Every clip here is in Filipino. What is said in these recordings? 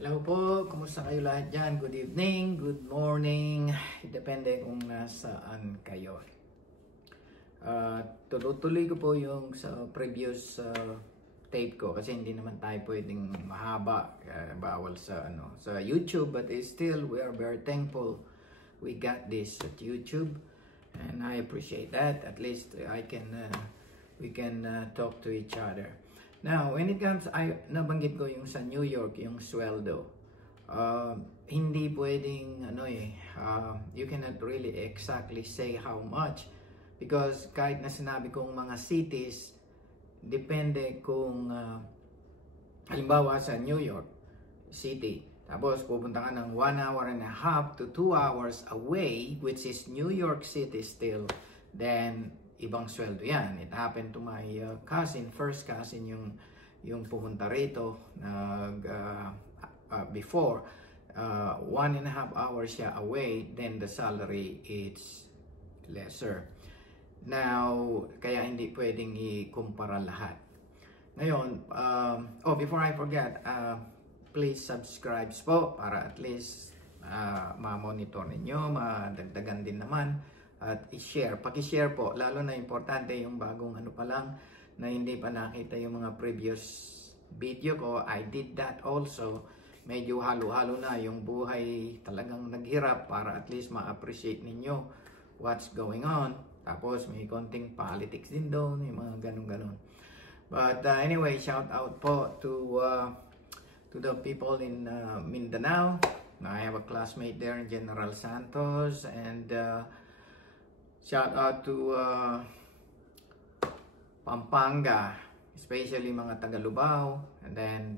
Hello po, kumusta kayo lahat dyan? Good evening, good morning, depende kung nasaan kayo. Tuloy-tuloy ko po yung sa previous tape ko kasi hindi naman tayo pwedeng mahaba, bawal sa YouTube, but still we are very thankful we got this at YouTube and I appreciate that. At least we can talk to each other. Now, when it comes, nabanggit ko yung sa New York, yung sweldo. Hindi pwedeng, you cannot really exactly say how much. Because kahit na sinabi kong mga cities, depende kung, halimbawa sa New York City, tapos pupunta ka ng 1.5 hours to 2 hours away, which is New York City still, then ibang sweldo yan. It happened to my first cousin yung pumunta rito before 1.5 hours siya away, then the salary is lesser. Now, kaya hindi pwedeng ikumpara lahat. Ngayon, before I forget, please subscribe po para at least ma-monitor ninyo, madagdagan din naman. At i-share, paki-share po, lalo na importante yung bagong pa lang na hindi pa nakita yung mga previous video ko. I did that also. Medyo halo-halo na yung buhay, talagang naghirap para at least ma-appreciate ninyo what's going on. Tapos may konting politics din doon, yung mga ganun-ganun. But anyway, shout out po to the people in Mindanao. I have a classmate there, General Santos, and shout out to Pampanga, especially mga taga Lubao, and then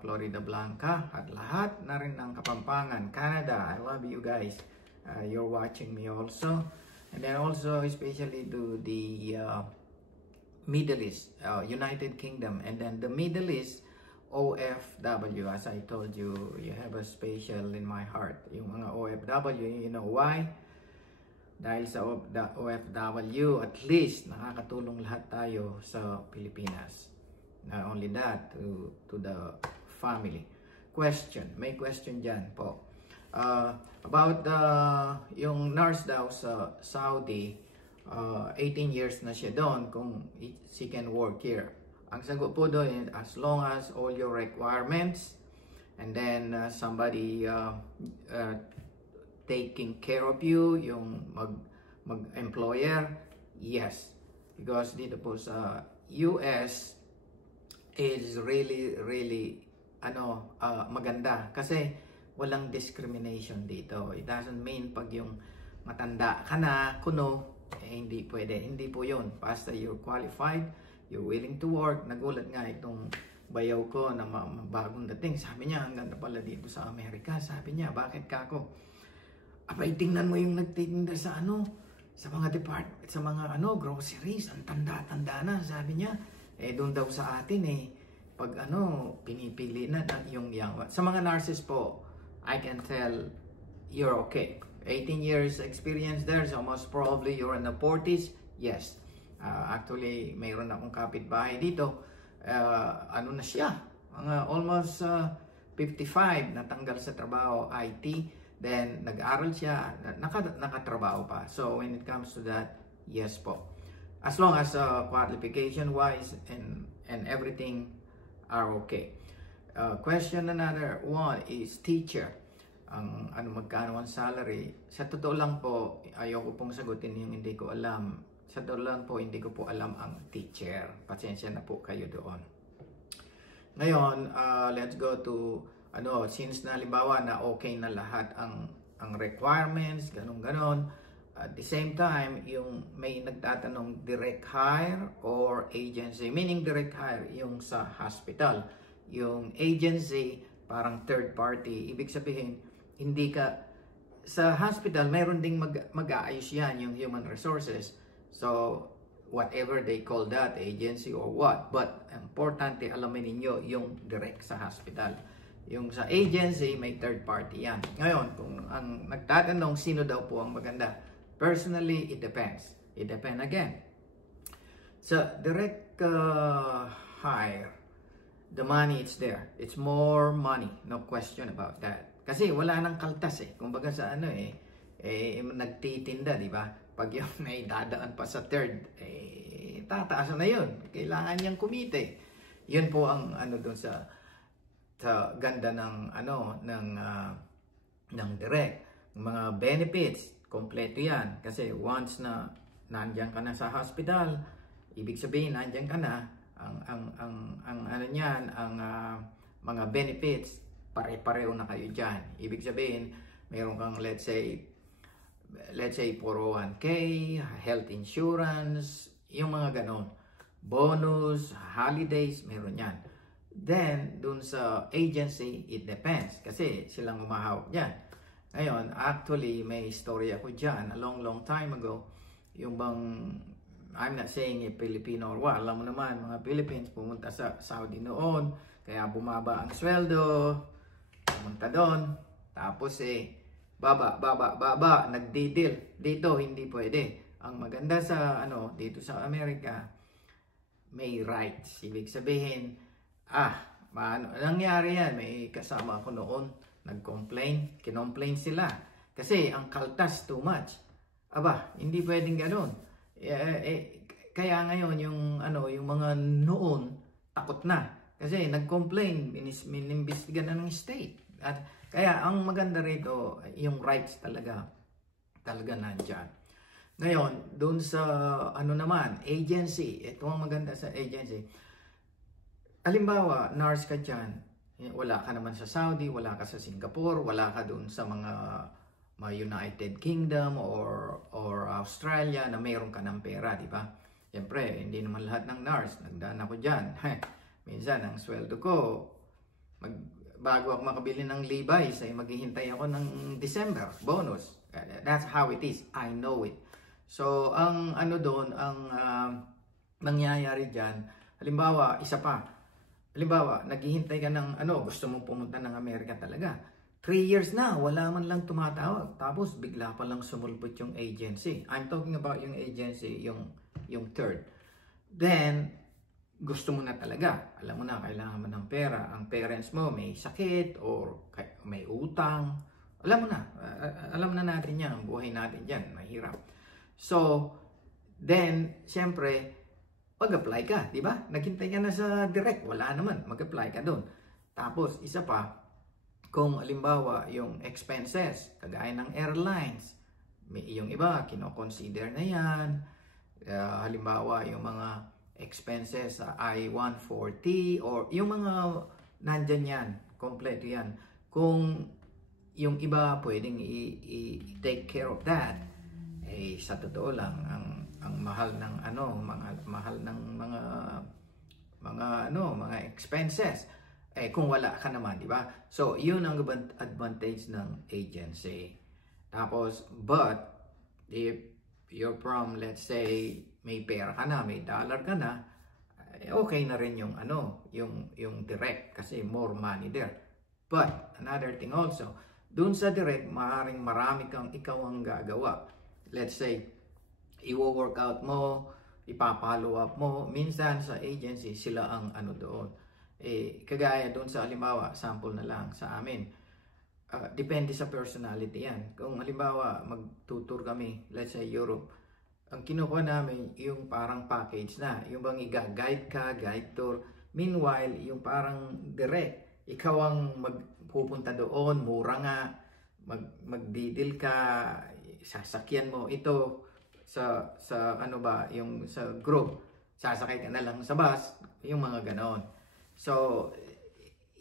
Florida Blanca, at lahat na rin ng Kapampangan, Canada. I love you guys. You're watching me also. And then also especially to the Middle East, United Kingdom, and then the Middle East, OFW. As I told you, you have a special in my heart. Yung mga OFW, you know why? Dahil sa OFW, at least nakakatulong lahat tayo sa Pilipinas. Not only that, to the family. Question, may question dyan po. About yung nurse daw sa Saudi, 18 years na siya doon kung she can work here. Ang sagot po doon, as long as all your requirements, and then somebody taking care of you, yung mag-employer, yes. Because dito po sa US is really maganda kasi walang discrimination dito. It doesn't mean pag yung matanda ka na, hindi pwede. Hindi po yun. Basta you're qualified, you're willing to work. Nagulat nga itong bayaw ko na bagong dating. Sabi niya, ang ganda pala dito sa Amerika. Sabi niya, bakit ka ako? Abay, tingnan mo yung nagtitinda sa sa mga sa mga groceries, ang tanda-tanda na, sabi niya. Doon daw sa atin pag pinipili na yung young. Sa mga nurses po, I can tell you're okay. 18 years experience there, so most probably you're in the 40s. Yes. Actually, mayroon akong kapitbahay dito. Na siya? Almost 55, natanggal sa trabaho, IT. Then, nag-aral siya, nakatrabaho pa. So, when it comes to that, yes po. As long as qualification-wise and everything are okay. Question another one is teacher. Magkano ang salary? Sa totoo lang po, ayoko pong sagutin yung hindi ko alam. Sa totoo lang po, hindi ko po alam ang teacher. Pasensya na po kayo doon. Ngayon, let's go to since na halimbawa na okay na lahat ang requirements, ganon. At the same time, yung may nagtatanong direct hire or agency, meaning direct hire yung sa hospital. Yung agency, parang third party. Ibig sabihin, hindi ka sa hospital, mayroon ding mag-aayos yan, yung human resources. So, whatever they call that, agency or what. But, importante, alamin ninyo yung direct sa hospital. Yung sa agency, may third party yan. Ngayon, kung ang nagtatanong sino daw po ang maganda, personally, it depends. It depends again. Sa direct hire, the money is there. It's more money, no question about that. Kasi wala nang kaltas eh. Kumbaga sa ano nagtitinda, di ba? Pag yung may dadaan pa sa third, tataas na yun. Kailangan niyang kumite. Yun po ang ano doon sa ganda ng ng direct. Mga benefits, kompleto yan. Kasi once na nandiyan ka na sa hospital, ibig sabihin nandiyan ka na, ang ano niyan, ang mga benefits, pare-pareho na kayo dyan. Ibig sabihin, mayroon kang let's say 401k, health insurance, yung mga ganon. Bonus, holidays, meron yan. Then, dun sa agency, it depends. Kasi silang umahawak dyan. Ngayon, actually, may story ako dyan a long time ago. Yung bang, I'm not saying Filipino or what. Alam mo naman, mga Philippines pumunta sa Saudi noon. Kaya bumaba ang sweldo. Pumunta doon. Tapos baba, nagdi-deal. Dito, hindi pwede. Ang maganda sa, dito sa Amerika, may rights. Ibig sabihin, nangyari yan. May kasama ako noon, kinomplain sila. Kasi ang kaltas too much. Hindi pwedeng gano'n. Kaya ngayon, yung mga noon, takot na. Kasi nag-complain, inimbestiga na ng state. At kaya ang maganda rito, yung rights talaga nandyan. Ngayon, doon sa agency, ito ang maganda sa agency. Halimbawa, nurse ka dyan, wala ka naman sa Saudi, wala ka sa Singapore, wala ka doon sa mga United Kingdom or Australia na mayroon ka ng pera, di ba? Siyempre, hindi naman lahat ng nurse, nagdaan ako dyan. Minsan, ang sweldo ko, bago ako makabili ng Levi's, ay maghihintay ako ng December, bonus. That's how it is. I know it. So, ang doon, ang nangyayari dyan, halimbawa, isa pa, naghihintay ka ng gusto mong pumunta ng Amerika talaga. 3 years na, wala man lang tumatawag. Tapos, bigla pa lang sumulpot yung agency. I'm talking about yung agency, yung third. Then, gusto mo na talaga. Alam mo na, kailangan mo ng pera. Ang parents mo may sakit or may utang. Alam mo na. Alam na natin yan. Ang buhay natin dyan. Mahirap. So, then, siyempre, mag-apply ka. Di ba? Naghintay ka na sa direct. Wala naman. Mag-apply ka doon. Tapos, isa pa, kung halimbawa yung expenses, kagaya ng airlines, yung iba, kino-consider na yan. Halimbawa, yung mga expenses sa I-140 or yung mga nandyan yan, kompleto yan. Kung yung iba pwedeng i-take care of that, sa totoo lang, ang mahal ng mga expenses. Kung wala ka naman, di ba? So, yun ang advantage ng agency. Tapos, but, if you're from, let's say, may pera ka na, may dollar ka na, okay na rin yung yung direct kasi more money there. But, another thing also, dun sa direct, maaaring marami kang ikaw ang gagawa. Let's say, i-workout mo, ipapollow up mo, minsan sa agency, sila ang doon. Kagaya doon sa halimbawa, sample na lang sa amin. Depende sa personality yan. Kung halimbawa, magtutur kami, let's say Europe, ang kinukuha namin yung parang package na. Yung bang i-guide ka, guide tour. Meanwhile, yung parang direct. Ikaw ang magpupunta doon, mura nga, magdidil ka, sasakyan mo ito sa yung sa group. Sasakay ka na lang sa bus, yung mga ganon. So,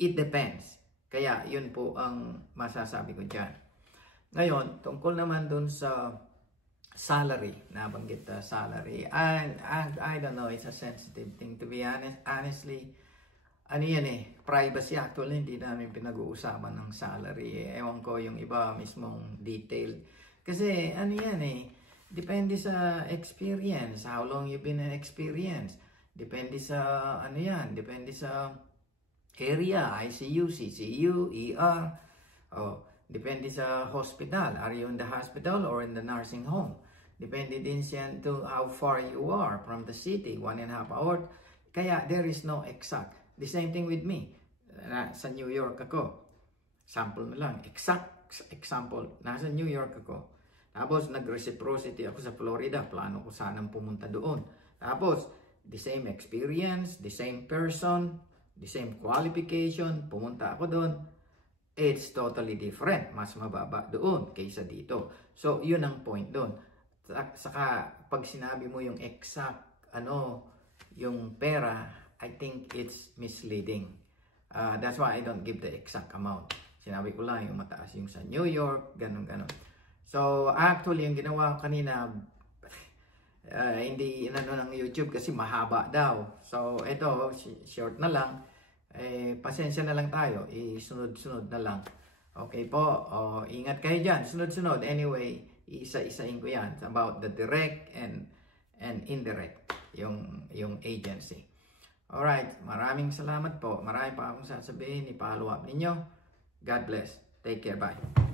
it depends. Kaya, yun po ang masasabi ko dyan. Ngayon, tungkol naman dun sa salary, nabanggit salary. I don't know, it's a sensitive thing to be honest. Honestly, privacy actually, hindi namin pinag-uusapan ng salary. Ewan ko yung iba mismong detail. Kasi, depende sa experience, how long you've been in experience. Depende sa, depende sa area, ICU, CCU, ER. Depende sa hospital. Are you in the hospital or in the nursing home? Depende din siya to how far you are from the city, 1.5 hours. Kaya there is no exact. The same thing with me. Sa New York ako. Sample na lang. Example. Nasa New York ako. Tapos nag-reciprocity ako sa Florida. Plano ko sanang pumunta doon. Tapos, the same experience, the same person, the same qualification, pumunta ako doon. It's totally different. Mas mababa doon kaysa dito. So, yun ang point doon. Saka, pag sinabi mo yung exact, yung pera, I think it's misleading. That's why I don't give the exact amount. Sinabi ko lang yung mataas yung sa New York, ganun. So, actually, yung ginawa ko kanina, hindi ng YouTube kasi mahaba daw. So, ito, short na lang. Pasensya na lang tayo. Sunod-sunod na lang. Okay po. Ingat kayo dyan. Sunod-sunod. Anyway, isa-isain ko yan. It's about the direct and indirect. Yung agency. Alright. Maraming salamat po. Marami pa akong sasabihin. I-follow up ninyo. God bless. Take care. Bye.